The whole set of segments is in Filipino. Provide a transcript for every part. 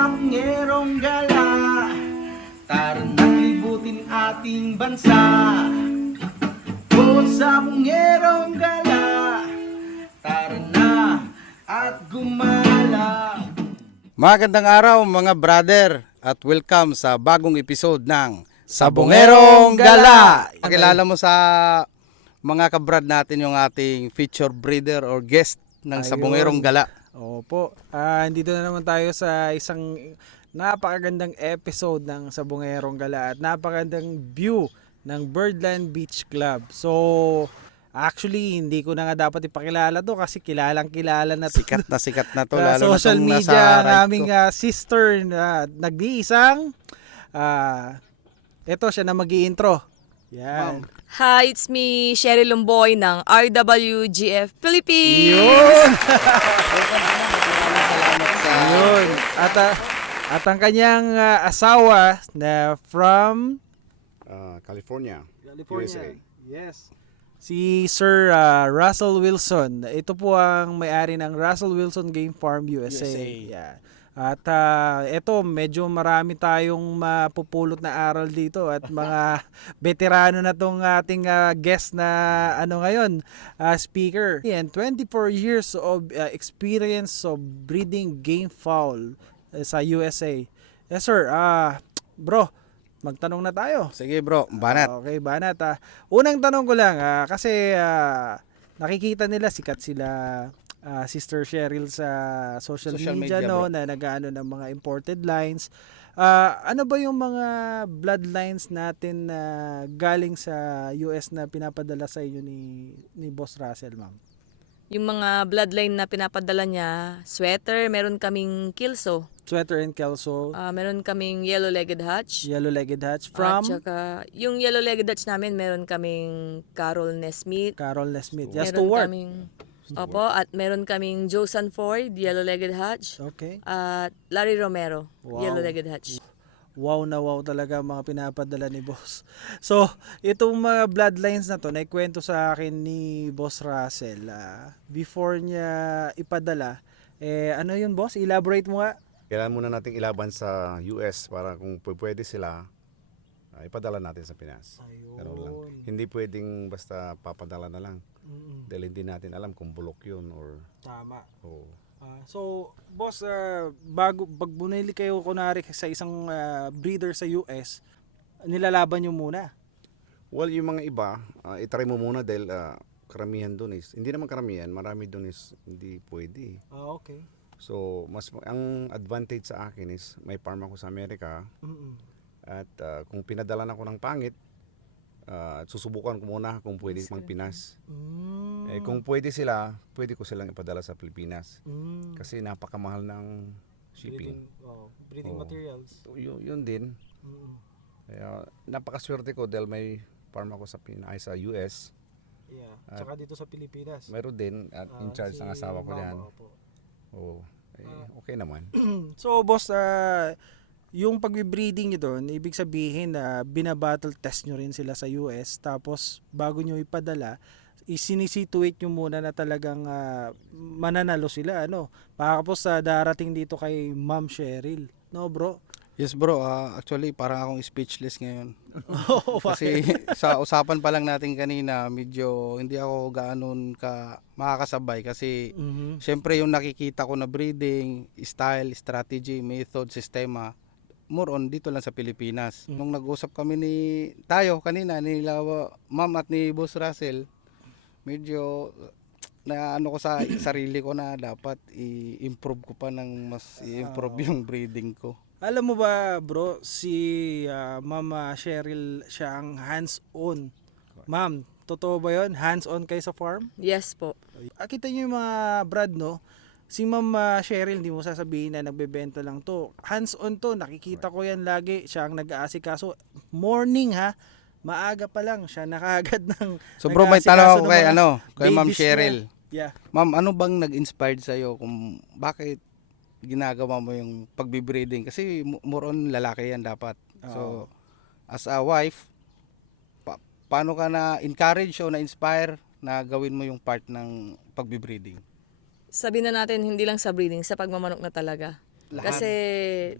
Sabongerong gala, tara na't libutin ating bansa. O sabongerong gala, tara na at gumala. Magandang araw mga brother at welcome sa bagong episode ng Sabongerong Gala. Pakilala mo sa mga kabrad natin yung ating feature breeder or guest ng Sabongerong Gala. Opo, dito na naman tayo sa isang napakagandang episode ng Sabongerong Gala at napakagandang view ng Birdland Beach Club. So, actually, hindi ko na nga dapat ipakilala to kasi kilalang-kilala na to. Sikat na to. Sa Lalo social na media, nasa ang right aming ko. sister na nag-iisang, ito siya na mag-i-intro. Yan. Hi, it's me, Sherry Lumboy ng RWGF Philippines. Yun! Salamat sa Yun. At ang kanyang asawa na from California, USA. Yes. Si Sir Russell Wilson. Ito po ang may-ari ng Russell Wilson Game Farm USA. Yeah. At ito, medyo marami tayong mapupulot na aral dito at mga veterano na tong ating guest na ngayon, speaker. And 24 years of experience of breeding game fowl sa USA. Yes sir, bro, magtanong na tayo. Sige bro, banat. Okay, banat. Unang tanong ko lang, kasi nakikita nila, sikat sila Sister Cheryl sa social media, bro. na nag-ano ng mga imported lines. Ano ba yung mga bloodlines natin na galing sa US na pinapadala sa inyo ni Boss Russell, ma'am? Yung mga bloodline na pinapadala niya, sweater, meron kaming Kilso, Sweater and Kelso, meron kaming Yellow-Legged Hutch. Yellow-Legged Hutch At from saka, yung Yellow-Legged Hutch namin, meron kaming Carol Nesmith. Carol Nesmith. Yes, Meron Stewart. kaming, opo, at meron kaming Josan Ford, Yellow-Legged Hutch. Okay. At Larry Romero, Wow. Yellow-Legged Hutch. Wow na wow talaga ang mga pinapadala ni Boss. So, itong mga bloodlines na to, naikwento sa akin ni Boss Russell. Before niya ipadala, ano yun Boss? Elaborate mo nga. Kailangan muna nating ilaban sa US para kung pwede sila, ipadala natin sa Pinas. Ganun lang. Hindi pwedeng basta papadala na lang. Dahil hindi natin alam kung bulok yun or... Tama. Oh. So, Boss, pag bunili kayo kunwari sa isang breeder sa US, nilalaban nyo muna. Well, yung mga iba, itry mo muna dahil karamihan dun is... Hindi naman karamihan, marami dun is hindi pwede. Okay. So, ang advantage sa akin is may farm ako sa Amerika. At kung pinadalan ako ng pangit, susubukan ko muna kung pwede magpinas. Kung pwede sila, pwede ko silang ipadala sa Pilipinas. Kasi napakamahal ng shipping. Breeding Oo. materials. Yun din. Kaya napakaswerte ko dahil may farm ako sa US. Yeah. Tsaka dito sa Pilipinas. Meron din at in charge ng asawa ko diyan. Oh, okay naman. So, Boss, yung pag-breeding nyo doon, ibig sabihin na binabattle test nyo rin sila sa US, tapos bago nyo ipadala, isinisituate nyo muna na talagang mananalo sila, Pakapos darating dito kay Ma'am Cheryl. No, bro? Yes bro, actually parang akong speechless ngayon. Oh, Kasi sa usapan pa lang natin kanina, medyo hindi ako gaanon ka makakasabay kasi syempre yung nakikita ko na breeding, style, strategy, method, sistema, more on dito lang sa Pilipinas. Nung nag-usap kami tayo kanina, nila Ma'am at ni Boss Russell, medyo na ko sa sarili ko na dapat i-improve ko pa ng mas i-improve yung breeding ko. Alam mo ba, bro, si Mama Cheryl, siya ang hands-on. Ma'am, totoo ba yun? Hands-on kayo sa farm? Yes po. Kita nyo yung mga brad, no? Si Ma'am Cheryl, hindi mo sasabihin na nagbebenta lang to. Hands-on to, nakikita ko yan lagi. Siya ang nag-aasikaso. Morning ha, maaga pa lang siya nakagad ng So bro, may tanong ako kay kay Ma'am babies Cheryl. niya. Yeah. Ma'am, ano bang nag-inspired sa'yo kung bakit ginagawa mo yung pagbe-breeding? Kasi more on lalaki yan dapat. So, as a wife, paano ka na-encourage o na-inspire na gawin mo yung part ng pagbe-breeding? Sabihin na natin, hindi lang sa breeding, sa pagmamanok na talaga. Kasi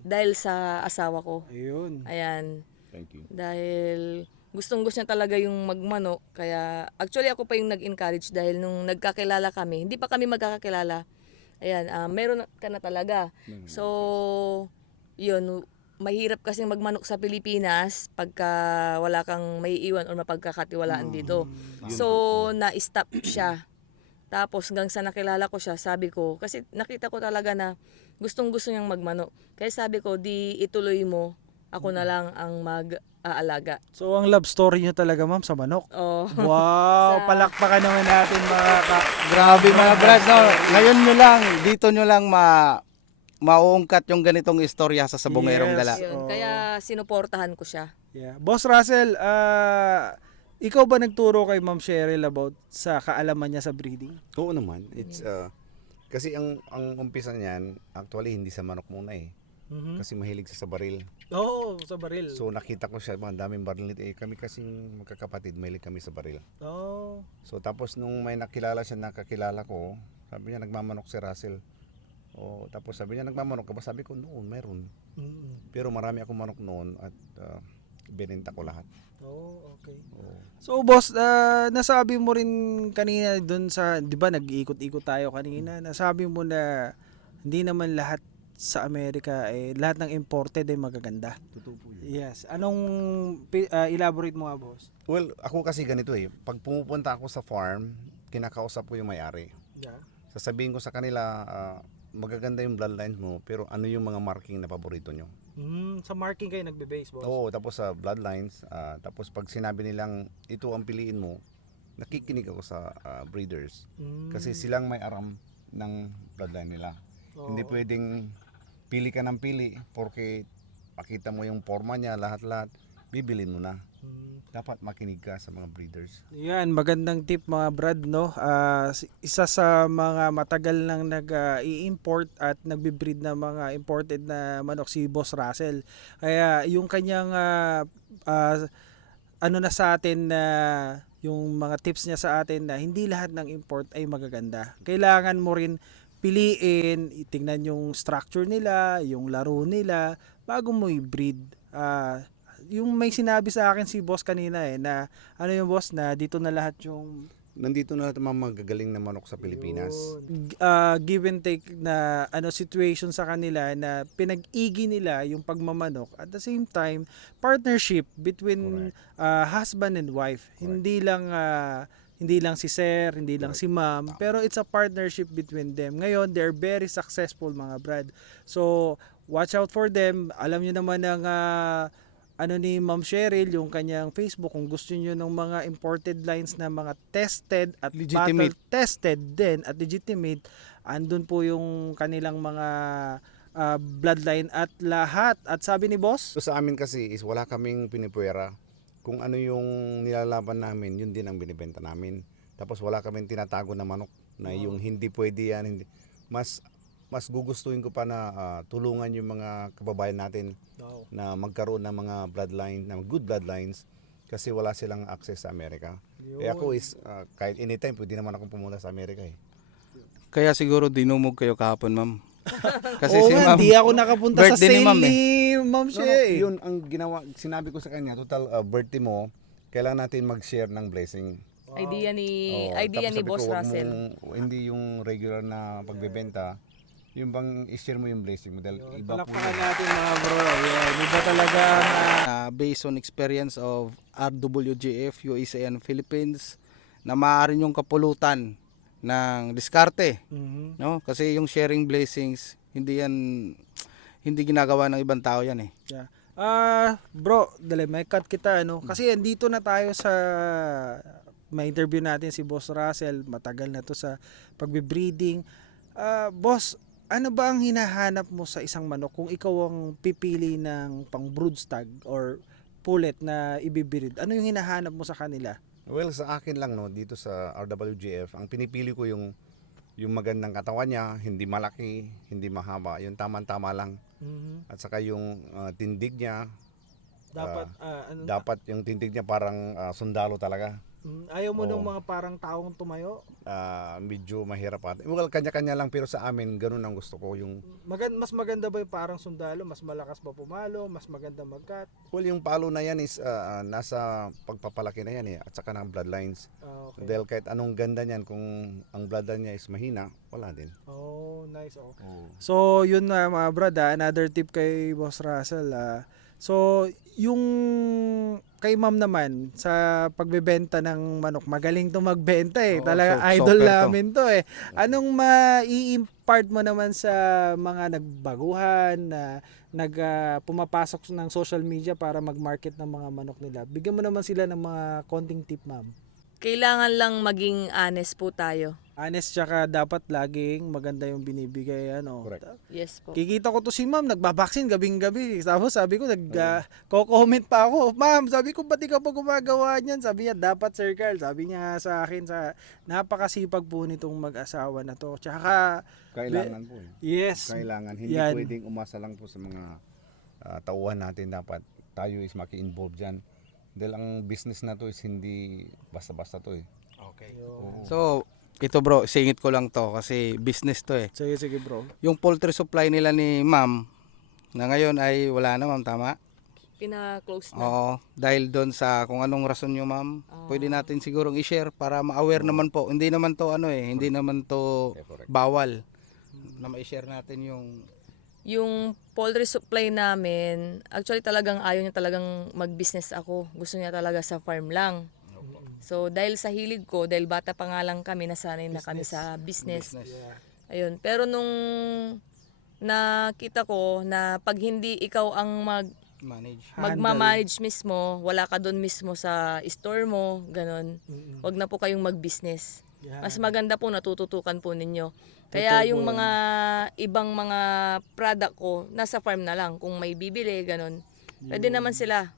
dahil sa asawa ko. Ayun. Ayan. Thank you. Dahil gustong-gusto niya talaga yung magmanok. Kaya actually ako pa yung nag-encourage dahil nung nagkakilala kami, hindi pa kami magkakakilala. Ayan, meron ka na talaga. So, yun, mahirap kasing magmanok sa Pilipinas pagka wala kang maiiwan o mapagkakatiwalaan dito. So, na-stop siya. Tapos hanggang sa nakilala ko siya, sabi ko, kasi nakita ko talaga na gustong-gusto niyang magmanok. Kaya sabi ko, di ituloy mo, ako na lang ang mag-aalaga. So ang love story nyo talaga ma'am sa manok. Oh. Wow, palakpakan naman natin mga Grabe mga brad, no? Ngayon nyo lang, dito nyo lang mauungkat yung ganitong istorya sa Sabongerong Yes. Gala. Yun, kaya sinuportahan ko siya. Yeah. Boss Russell, ikaw ba nagturo kay Ma'am Cheryl about sa kaalaman niya sa breeding? Oo naman. It's kasi ang umpisa niyan actually hindi sa manok muna eh. Kasi mahilig siya sa baril. Oo, sa baril. So nakita ko siya, mga daming baril nito. Kami kasing magkakapatid, mahilig kami sa baril. Oh. So tapos nung may nakilala siya, nakakilala ko, sabi niya nagmamanok si Russell. O tapos sabi niya nagmamanok ka ba? Sabi ko noon, meron. Pero marami akong manok noon at binenta ko lahat. Oh, okay. Oo. So boss, nasabi mo rin kanina doon sa, 'di ba nag-iikot-ikot tayo kanina, nasabi mo na hindi naman lahat sa Amerika lahat ng imported ay magaganda. Totoo po yun. Yes. Anong elaborate mo nga boss? Well, ako kasi ganito eh. Pag pumupunta ako sa farm, kinakausap ko yung may-ari. Yeah. Sasabihin ko sa kanila, magaganda yung bloodlines mo, pero ano yung mga marking na paborito nyo? Sa marking kayo nagbe-base boss. Oo, tapos sa bloodlines, tapos pag sinabi nilang ito ang piliin mo, nakikinig ako sa breeders. Kasi silang may aram ng bloodline nila. Hindi pwedeng pili ka ng pili porque makita mo yung forma niya, lahat-lahat, bibilin mo na. Dapat makinig ka sa mga breeders. Yan, magandang tip mga brad, no? Isa sa mga matagal nang nag-i-import at nagbe-breed na mga imported na manok si Boss Russell. Kaya yung kanyang ano na sa atin na yung mga tips niya sa atin na hindi lahat ng import ay magaganda. Kailangan mo rin piliin, itingnan yung structure nila, yung laro nila bago mo i-breed. Yung may sinabi sa akin si boss kanina na ano yung boss na dito na lahat yung Nandito na lahat ang mga magagaling na manok sa Pilipinas. give and take na situation sa kanila na pinag-igi nila yung pagmamanok at the same time partnership between husband and wife. Hindi lang si sir, hindi lang si ma'am, pero it's a partnership between them. Ngayon, they're very successful mga brad. So, watch out for them. Alam niyo naman ng ni Ma'am Cheryl, yung kanyang Facebook, kung gusto niyo ng mga imported lines na mga tested at Legitimate. battle tested din at legitimate, andun po yung kanilang mga bloodline at lahat. At sabi ni boss, So sa amin kasi is wala kaming pinipwera. Kung ano yung nilalaban namin, yun din ang binibenta namin. Tapos wala kaming tinatago na manok na yung hindi pwede yan. Hindi. Mas gugustuhin ko pa na tulungan yung mga kababayan natin na magkaroon ng mga bloodline, ng good bloodlines kasi wala silang access sa Amerika. Eh ako is kahit anytime pwede naman akong pumunta sa Amerika eh. Kaya siguro dinumog kayo kahapon, ma'am. Kasi oo si nga, ma'am, di ako nakapunta sa birthday ni sale ma'am ni Ma'am No, She. yun ang ginawa, sinabi ko sa kanya, total birthday mo, kailangan natin mag-share ng blessing. Idea ni Oo, idea tapos ni sabi Boss ko, wag Russell. mong- hindi yung regular na pagbebenta, yung bang i-share mo yung blessing mo dahil iba po Palakpakan yun. natin mga bro. Yeah, iba talaga based on experience of RWGF, USA and Philippines, na maaari yung kapulutan ng diskarte, no? Kasi yung sharing blessings, hindi ginagawa ng ibang tao yan eh. Yeah. Bro, dali may cut kita kasi andito na tayo sa may interview natin si Boss Russell, matagal na to sa pagbe-breeding. Boss, ano ba ang hinahanap mo sa isang manok kung ikaw ang pipili ng pang broodstag or pullet na ibibreed? Ano yung hinahanap mo sa kanila? Well, sa akin lang no, dito sa RWGF, ang pinipili ko yung magandang katawan niya, hindi malaki, hindi mahaba, yung tama-tama lang. At saka yung tindig niya, Dapat dapat yung tindig niya parang sundalo talaga. Ayaw mo Oo. nung mga parang taong tumayo? Medyo mahirap ata. Well, kanya-kanya lang pero sa amin ganun ang gusto ko yung Mas maganda ba yung parang sundalo? Mas malakas ba pumalo? Mas maganda mag-cut? well, yung palo na yan is nasa pagpapalaki na yan at saka ng bloodlines. Okay. Dahil kahit anong ganda niyan kung ang bloodline niya is mahina, wala din. Oh, nice. Oh. Oo. So, yun na mga brad, another tip kay Boss Russell. So, yung kay ma'am naman sa pagbebenta ng manok, magaling to magbenta eh. Oo, Talaga so- idol super to. namin to eh. Anong mai-impart mo naman sa mga nagbaguhan na pumapasok ng social media para mag-market ng mga manok nila? Bigyan mo naman sila ng mga konting tip, ma'am. Kailangan lang maging honest po tayo. Honest, tsaka dapat laging maganda yung binibigay. Correct. Yes po. Kikita ko to si ma'am, nagbabaksin gabing-gabi. Tapos sabi ko, ko-comment pa ako. Ma'am, sabi ko, ba't di ka pa gumagawa niyan? Sabi niya, dapat Sir Carl. Sabi niya sa akin, napakasipag po nitong mag-asawa na to. Tsaka, Kailangan po. yes, Kailangan. Hindi Yan. pwedeng umasa lang po sa mga tauhan natin. Dapat tayo is maki-involve dyan. Dahil ang business na to is hindi basta-basta to eh. Okay. Oo. So, ito bro, singit ko lang to kasi business to eh. sige bro. Yung poultry supply nila ni ma'am na ngayon ay wala na ma'am, tama? Pina-close na. Oo, dahil doon sa kung anong rason nyo ma'am, pwede natin sigurong i-share para ma-aware naman po. Hindi naman to hindi naman to Yeah, correct. bawal na ma-share natin Yung poultry supply namin, actually talagang ayaw niya talagang mag-business ako. Gusto niya talaga sa farm lang. So dahil sa hilig ko, dahil bata pa nga lang kami, nasanay na kami sa business. Ayun. Pero nung nakita ko na pag hindi ikaw ang manage. magmamanage mismo, wala ka doon mismo sa store mo, ganun. Wag na po kayong mag-business. Yan. Mas maganda po natututukan po ninyo. Kaya yung mga ibang mga product ko, nasa farm na lang. Kung may bibili, ganun. Pwede naman sila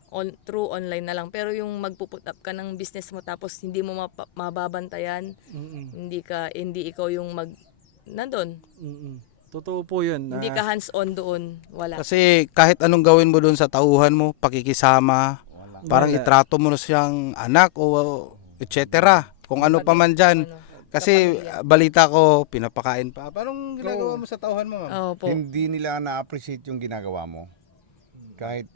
through online na lang. Pero yung magpuput up ka ng business mo tapos hindi mo mababantayan, hindi ikaw yung nandun. Totoo po yun. Hindi ka hands-on doon. Wala. Kasi kahit anong gawin mo doon sa tauhan mo, pakikisama, parang Wala. itrato mo na siyang anak o etc. Kung ano pa man dyan. Kasi balita ko, pinapakain pa. Parang ginagawa mo sa tauhan mo, ma'am? Oo po. Hindi nila na-appreciate yung ginagawa mo. Kahit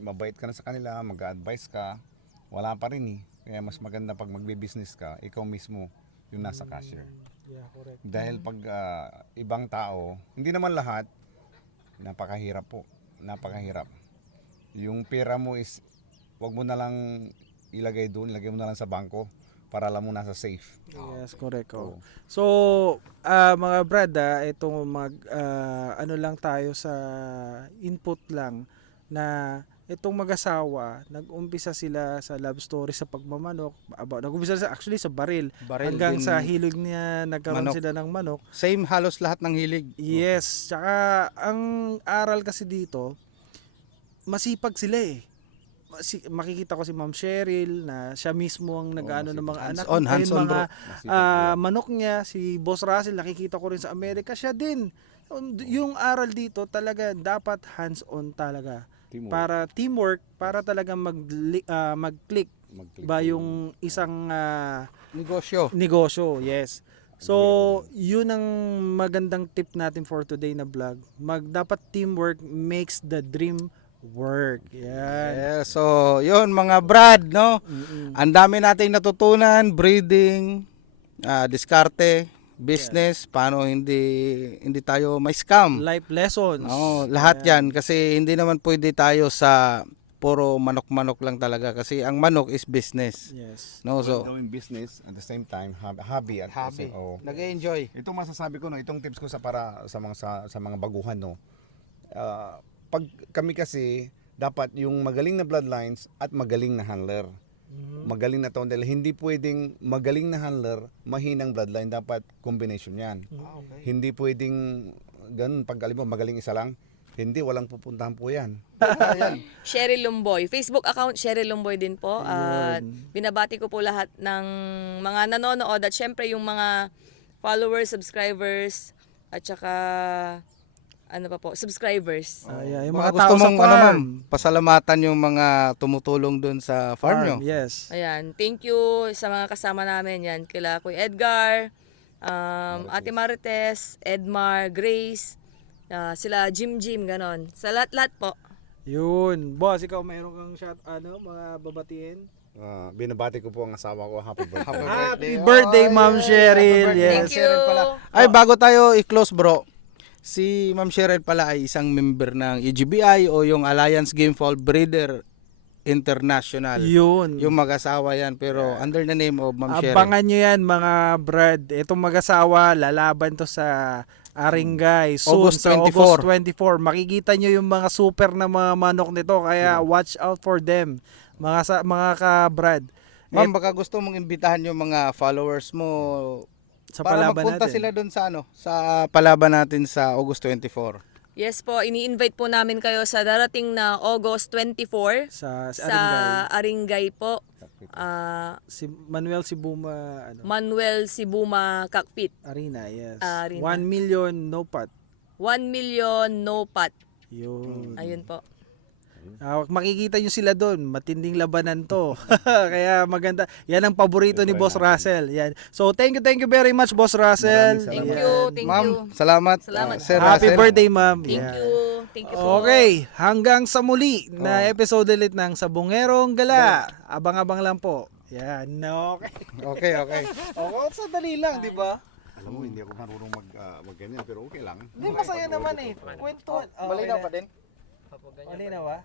mabait ka na sa kanila, mag-advise ka, wala pa rin eh. Kaya mas maganda pag magbe-business ka, ikaw mismo yung nasa cashier. Yeah, correct. Dahil pag ibang tao, hindi naman lahat, napakahirap po. Napakahirap. Yung pera mo is, wag mo na lang ilagay doon, ilagay mo na lang sa bangko para alam mo nasa safe. Yes, correct. Oh. Oo. So, mga brad, itong ano lang tayo sa input lang na itong mag-asawa, nag-umpisa sila sa love story sa pagmamanok. Nag-umpisa sa actually sa baril. Baril Hanggang din, sa hilig niya nagkaroon manok. sila ng manok. Same halos lahat ng hilig. Yes, tsaka ang aral kasi dito, masipag sila eh. Makikita ko si Ma'am Cheryl na siya mismo ang nag-ano ng mga anak. Hands-on, Ayun, hands-on, mga Masipag manok niya, si Boss Russell, nakikita ko rin sa Amerika, siya din. Yung aral dito talaga dapat hands-on talaga. Teamwork. Para teamwork, para talaga mag-click Mag-click ba yung isang Negosyo. negosyo. Yes. So, yun ang magandang tip natin for today na vlog. Dapat teamwork makes the dream work. Yan. Yeah, so, yun mga brad, no? Ang dami nating natutunan, breeding, diskarte, business, paano hindi tayo may scam. Life lessons. Oo, lahat yan kasi hindi naman pwede tayo sa puro manok-manok lang talaga kasi ang manok is business. Yes. No, so doing business at the same time hobby at hobby. oh. Nag-enjoy. Ito masasabi ko no, itong tips ko para sa mga baguhan no. Pag kami kasi dapat yung magaling na bloodlines at magaling na handler. Magaling na to dahil hindi pwedeng magaling na handler, mahinang bloodline, dapat combination 'yan. Hindi pwedeng ganun pag alam mo magaling isa lang, hindi walang pupuntahan po 'yan. Cheryl Lumboy. Facebook account Cheryl Lumboy din po. At binabati ko po lahat ng mga nanonood at syempre yung mga followers, subscribers at saka subscribers. Yung Baka mga gusto tao sa mong farm. ma'am, pasalamatan yung mga tumutulong dun sa farm nyo. Yes. Ayan, thank you sa mga kasama namin yan. Kila Kuya Edgar, Ate Marites, Edmar, Grace, sila Jim, ganon. Sa lahat-lahat po. Yun. Boss, ikaw mayroon kang mga babatiin? Binabati ko po ang asawa ko. Happy birthday. Happy birthday, Ma'am Cheryl. Yes. Thank you. Ay, bago tayo i-close bro, si Ma'am Cheryl pala ay isang member ng EGBI o yung Alliance Game Fowl Breeder International. Yun. Yung mag-asawa yan, pero under the name of Ma'am Cheryl. Abangan nyo yan mga brad. Itong mag-asawa, lalaban to sa Aringay soon, August sa 24. August 24. Makikita nyo yung mga super na mga manok nito, kaya watch out for them mga ka-brad. Ma'am, baka gusto mong imbitahan yung mga followers mo Sa para palaban magpunta natin. sila doon sa sa palaban natin sa August 24. Yes po, ini-invite po namin kayo sa darating na August 24 sa sa Aringay. Aringay po. Si Manuel Sibuma Manuel Sibuma Cockpit. Arena, yes. Arena. 1 million no pot. 1 million no pot. Yun. Ayun po. Makikita nyo sila doon, matinding labanan to. Kaya maganda. Yan ang paborito ni Boss Russell. Yan. So thank you very much Boss Russell. Thank Yan. you, thank you. Ma'am, salamat. Salamat. Sir Happy Russell. birthday, ma'am. Thank Yan. you. Thank you po. Okay, hanggang sa muli na episode ulit ng Sabongerong Gala. Abang-abang lang po. Yan, okay. Okay. Okay, sandali lang, di ba? Alam mo, hindi ako marunong mag-ganyan, pero okay lang. Hindi, masaya naman eh. Kwentuhan. Malinaw pa din? Malinaw ba?